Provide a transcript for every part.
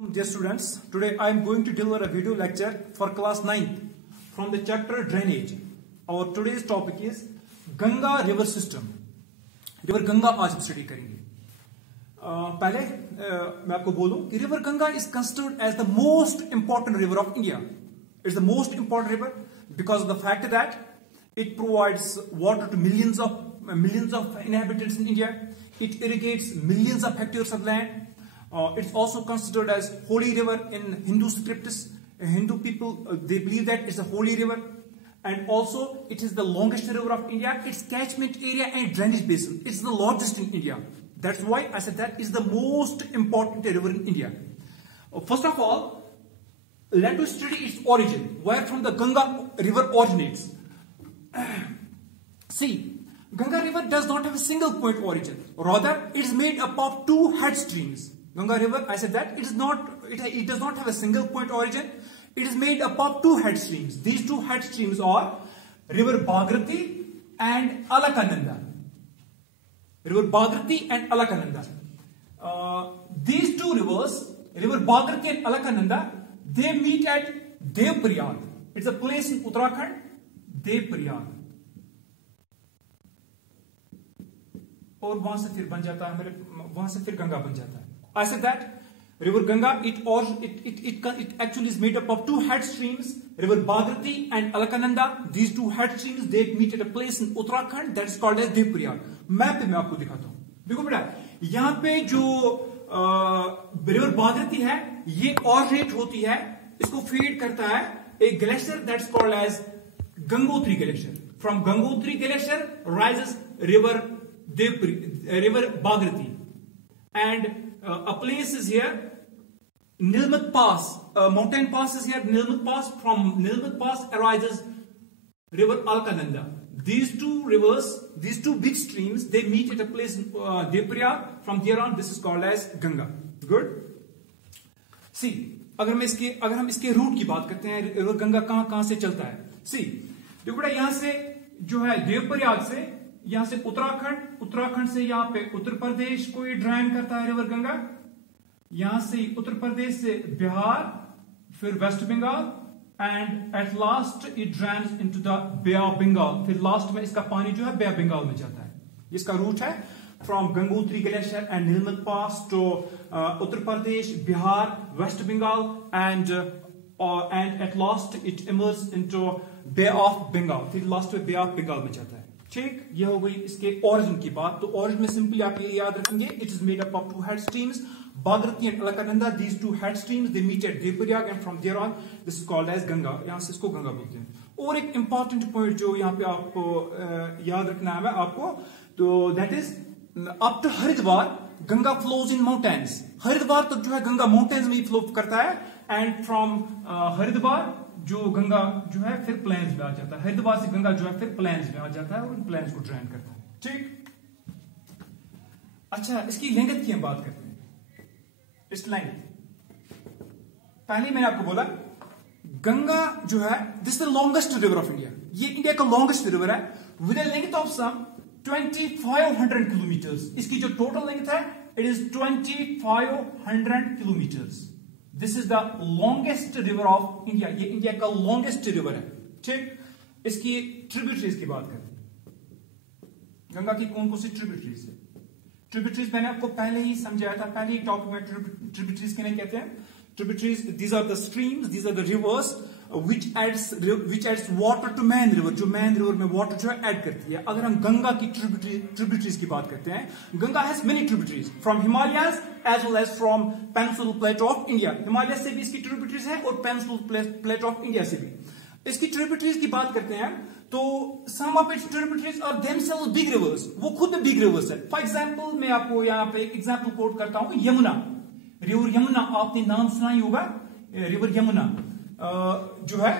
Dear students, today I am going to deliver a video lecture for class 9th from the chapter Drainage. Our today's topic is Ganga River System. River Ganga आज हम study करेंगे. पहले मैं आपको बोलूं कि River Ganga is considered as the most important river of India. It's the most important river because of the fact that it provides water to millions of inhabitants in India. It irrigates millions of hectares of land. It's also considered as holy river in Hindu scripts. Hindu people they believe that it's a holy river, and also it is the longest river of India. Its catchment area and drainage basin it's the largest in India. That's why I said that is the most important river in India. First of all, let us study its origin, where from the Ganga river originates. See, Ganga river does not have a single point origin. Rather, it is made up of two head streams. Ganga river, I said that it does not have a single point origin. It is made up of two head streams. These two head streams are River Bhagirathi and Alakananda. River Bhagirathi and Alakananda. These two rivers, River Bhagirathi and Alakananda, they meet at Devprayag. It's a place in Uttarakhand, Devprayag. और वहां से फिर बन जाता है वहां से फिर गंगा बन जाता है. I said that River Ganga it actually is made up of two head streams, River Bhagirathi and Alakananda. These two head streams they meet at a place in Uttarakhand that is called as Devprayag. Map पे मैं आपको दिखाता हूं. देखो बेटा, यहाँ पे जो रिवर बागरती है ये ऑर्डिनेट होती है, इसको फीड करता है एक glacier that's called as Gangotri glacier. From Gangotri glacier rises river Bhagirathi, and a place is here, Nilmat Pass, a mountain pass is here, Nilmat Pass. From Nilmat Pass arises river Alkananda. These two rivers, these two big streams, they meet at a place in Devprayag. From there on, this is called as Ganga. Good. See, अगर हम इसके root की बात करते हैं, river Ganga कहां से चलता है. See, देखो बेटा, यहां से जो है देवप्रयाग से, यहां से उत्तराखंड से यहाँ पे उत्तर प्रदेश को ये ड्रेन करता है रिवर गंगा. यहां से उत्तर प्रदेश से बिहार, फिर west Bengal, and at last it drains into the bay of Bengal. फिर लास्ट में इसका पानी जो है बे ऑफ बंगाल में जाता है. इसका रूट है from Gangotri glacier and Nilmat pass to Uttar Pradesh, Bihar, west Bengal, and at last it emerge into bay of Bengal. फिर लास्ट में बे ऑफ बंगाल में जाता है. ठीक, यह हो गई इसके ओरिजिन की बात. तो ओरिजिन में सिंपली आप ये याद रखेंगे, it is made up of two head streams, Bhagirathi and Alakananda. These two head streams they meet at Devprayag, and from there on this is called as Ganga. यहाँ से इसको गंगा बोलते हैं. और एक इंपॉर्टेंट पॉइंट जो यहाँ पे आपको याद रखना है आपको, तो that is up to Haridwar Ganga flows in mountains. Haridwar तक जो है गंगा माउंटेन्स में ही फ्लो करता है, एंड फ्रॉम हरिद्वार जो गंगा जो है फिर प्लेन्स में आ जाता है. हरिद्वार से गंगा जो है फिर प्लेन्स में आ जाता है और उन प्लेन्स को ड्रेन करता है. ठीक, अच्छा, इसकी लेंथ की हम बात करते हैं. इस लेंथ पहले मैंने आपको बोला गंगा जो है this is the longest river of India. ये इंडिया का लॉन्गेस्ट रिवर है with a length of some 2500 kilometres. इसकी जो टोटल लेंथ है it is 2500 kilometres. This is the longest river of India. ये इंडिया का लॉन्गेस्ट रिवर है. ठीक, इसकी ट्रिब्यूटरीज की बात करते हैं. गंगा की कौन कौन सी ट्रिब्यूटरीज है? ट्रिब्यूटरीज मैंने आपको पहले ही समझाया था, पहले ही टॉपिक में. ट्रिब्यूटरीज किन्हें कहते हैं? Tributaries these are the streams, these are the rivers which adds water to main river. जो main river में water जो है ऐड करती है. अगर हम गंगा की ट्रिब्यूटरीज की बात करते हैं, Ganga has many tributaries from Himalayas as well as from Peninsular Plateau of India. Himalaya से भी इसकी ट्रिब्यूटरीज है और Peninsular Plateau of India से भी. इसकी ट्रिब्यूटरीज की बात करते हैं तो some of its tributaries are themselves big rivers. वो खुद में big rivers है. फॉर एग्जाम्पल मैं आपको यहाँ पे एक एग्जाम्पल कोट करता हूँ. यमुना, रिवर यमुना आपने नाम सुना ही होगा. रिवर यमुना जो है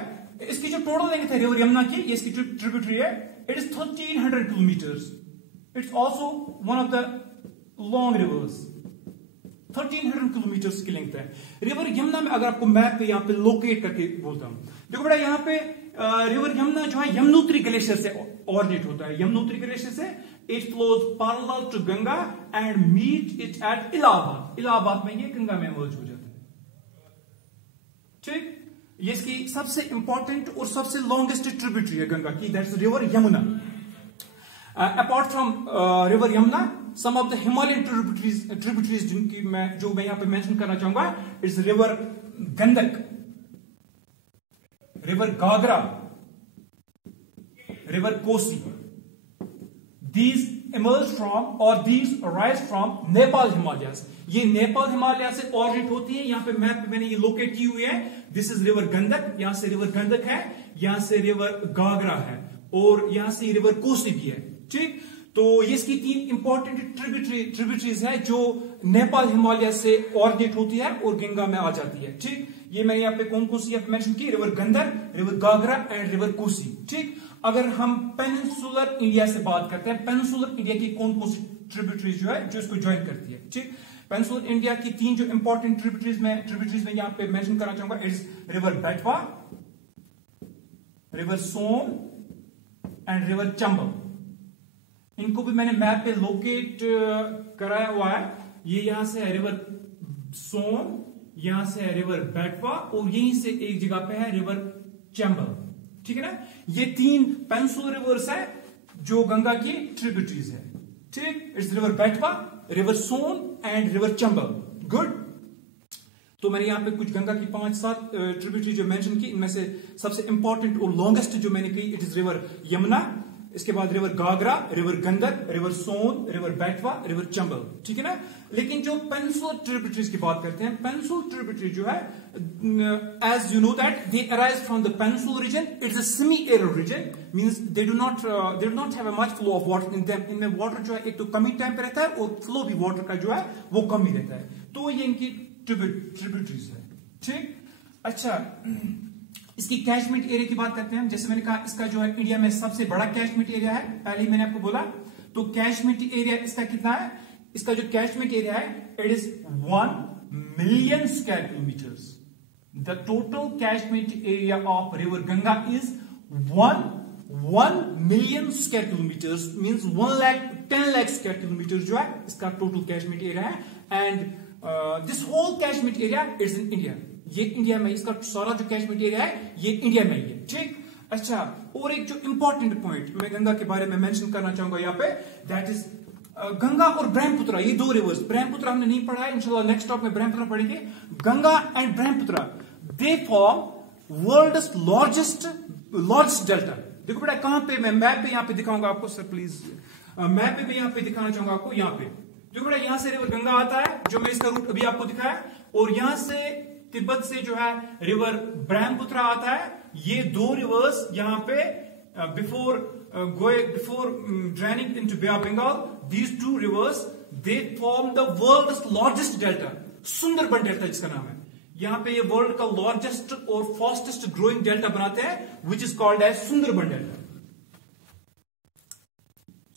इसकी जो टोटल लेंथ है रिवर यमुना की, ये इसकी ट्रिब्यूटरी है. It is 1300 kilometres. It's also one of the long reverse. 1300 kilometres की लेंथ है. रिवर यमुना में अगर आपको मैप पे यहाँ पे लोकेट करके बोलता हूं, देखो बेटा यहाँ पे रिवर यमुना जो है यमुनोत्री ग्लेशियर से ऑरिजिनेट होता है. यमुनोत्री ग्लेशियर से It flows parallel to Ganga and meet it at Allahabad. Allahabad में ये गंगा में मर्ज हो जाता है. ये इसकी सबसे इंपॉर्टेंट और सबसे लॉन्गेस्ट ट्रिब्यूटरी है गंगा की, that's river Yamuna. Apart from river Yamuna, some of the Himalayan tributaries जिनकी जो मैं यहां पे मेंशन करना चाहूंगा, it's river Gandak, river Ghaghara, river Kosi. These emerge from or these arise from Nepal Himalayas. ये नेपाल हिमालय से ऑरिजिनेट होती है. यहां पे मैप पे मैंने ये लोकेट की हुई है. दिस इज रिवर गंडक, यहां से रिवर गंडक है, यहां से रिवर गागरा है और यहां से रिवर कोसी भी है. ठीक, तो ये इसकी 3 इंपॉर्टेंट ट्रिब्यूटरीज है जो नेपाल हिमालय से ऑरिजिनेट होती है और गंगा में आ जाती है. ठीक, ये मैंने यहाँ पे कौन कौन सी मेंशन की, river Gandak, river Ghaghara and river Kosi. ठीक, अगर हम पेनिनसुलर इंडिया से बात करते हैं, पेनिनसुलर इंडिया की कौन कौन सी ट्रिब्यूटरीज जो है जो इसको ज्वाइन करती है. ठीक, पेनिनसुलर इंडिया की 3 जो इंपॉर्टेंट ट्रिब्यूटरीज में यहां पे मेंशन करना चाहूंगा, it's river Betwa, river Son and river Chambal. इनको भी मैंने मैप पे लोकेट कराया हुआ है. ये यहां से है रिवर सोन, यहां से है रिवर बेटवा और यहीं से एक जगह पे है रिवर चंबल. ठीक है ना, ये 3 पेनिनसुलर रिवर्स है जो गंगा की ट्रिब्यूटरीज है. ठीक, it's river Betwa, river Son and river Chambal. Good. तो मैंने यहां पे कुछ गंगा की 5-7 ट्रिब्यूटरी जो मेंशन की, इनमें से सबसे इंपॉर्टेंट और लॉन्गेस्ट जो मैंने कही, इट इज रिवर यमुना, इसके बाद river Ghaghara, river Gandak, river Son, river Betwa, river Chambal. ठीक है ना. लेकिन जो पेनिनसुलर ट्रिब्यूटरीज की बात करते हैं, पेनिनसुलर ट्रिब्यूटरी जो है, as you know that they arise from the peninsular region. It's a semi arid region, means they do not have a much flow of water in them. इनमें water जो है एक तो कम ही टाइम पे रहता है और फ्लो भी वाटर का जो है वो कम ही रहता है. तो ये इनकी ट्रिब्यूटरीज है. ठीक, अच्छा, इसकी कैचमेंट एरिया की बात करते हैं. जैसे मैंने कहा, इसका जो है इंडिया में सबसे बड़ा कैचमेंट एरिया है, पहले ही मैंने आपको बोला. तो कैचमेंट एरिया इसका कितना है? इसका जो कैचमेंट एरिया है, it is 1 million square kilometres. The total catchment area of river Ganga is 1 million square kilometres, means 10 lakh square kilometre जो है इसका टोटल कैचमेंट एरिया है. And this whole catchment area is in India. ये इंडिया में, इसका सारा जो कैचमेंट एरिया है ये इंडिया में ही है. ठीक, अच्छा, और एक जो इंपॉर्टेंट पॉइंट मैं गंगा के बारे में मेंशन करना चाहूंगा यहाँ पे, दैट इज गंगा और ब्रह्मपुत्र. ये 2 रिवर्स, ब्रह्मपुत्र हमने नहीं पढ़ा है, इंशाल्लाह नेक्स्ट टॉप में ब्रह्मपुत्र पढ़ेंगे. Ganga and Brahmaputra, they form world's largest delta. देखो बेटा, कहां पे मैं मैप पे यहाँ पे दिखाऊंगा आपको. सर प्लीज, मैप पे मैं यहाँ पे दिखाना चाहूंगा आपको. यहाँ पे देखो बेटा, यहां से रिवर गंगा आता है, जो मैं इसका रूट अभी आपको दिखाया, और यहां से तिब्बत से जो है रिवर ब्रह्मपुत्र आता है. ये 2 रिवर्स यहाँ पे before draining into bay of Bengal, these 2 rivers they form the world's largest delta, Sundarban delta जिसका नाम है. यहाँ पे ये वर्ल्ड का लार्जेस्ट और फास्टेस्ट ग्रोइंग डेल्टा बनाते हैं, which is called as Sundarban delta.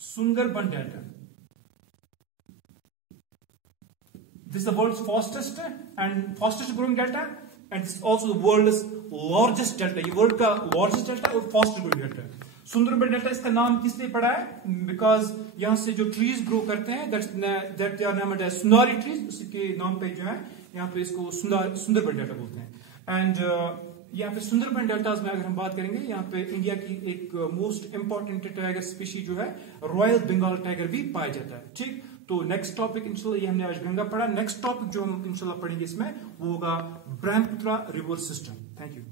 Sundarban delta, this is the world's fastest growing delta, and this is also the world's largest delta. ये वर्ल्ड का लार्जेस्ट डेल्टा और fast growing delta. Sundarban delta इसका नाम किस लिए पड़ा है? बिकॉज यहां से जो ट्रीज ग्रो करते हैं, that they are named as Sundari trees, उसी के नाम पे जो है यहाँ पे इसको सुंदरबन डेल्टा बोलते हैं. एंड यहाँ पे सुंदरबन डेल्टाज में अगर हम बात करेंगे, यहाँ पे इंडिया की एक मोस्ट इंपॉर्टेंट टाइगर स्पीशीज जो है रॉयल बंगाल टाइगर भी पाया जाता है. ठीक, तो नेक्स्ट टॉपिक इंशाल्लाह, ये हमने आज गंगा पढ़ा. नेक्स्ट टॉपिक जो हम इंशाल्लाह पढ़ेंगे इसमें, वो होगा Brahmaputra river system. Thank you.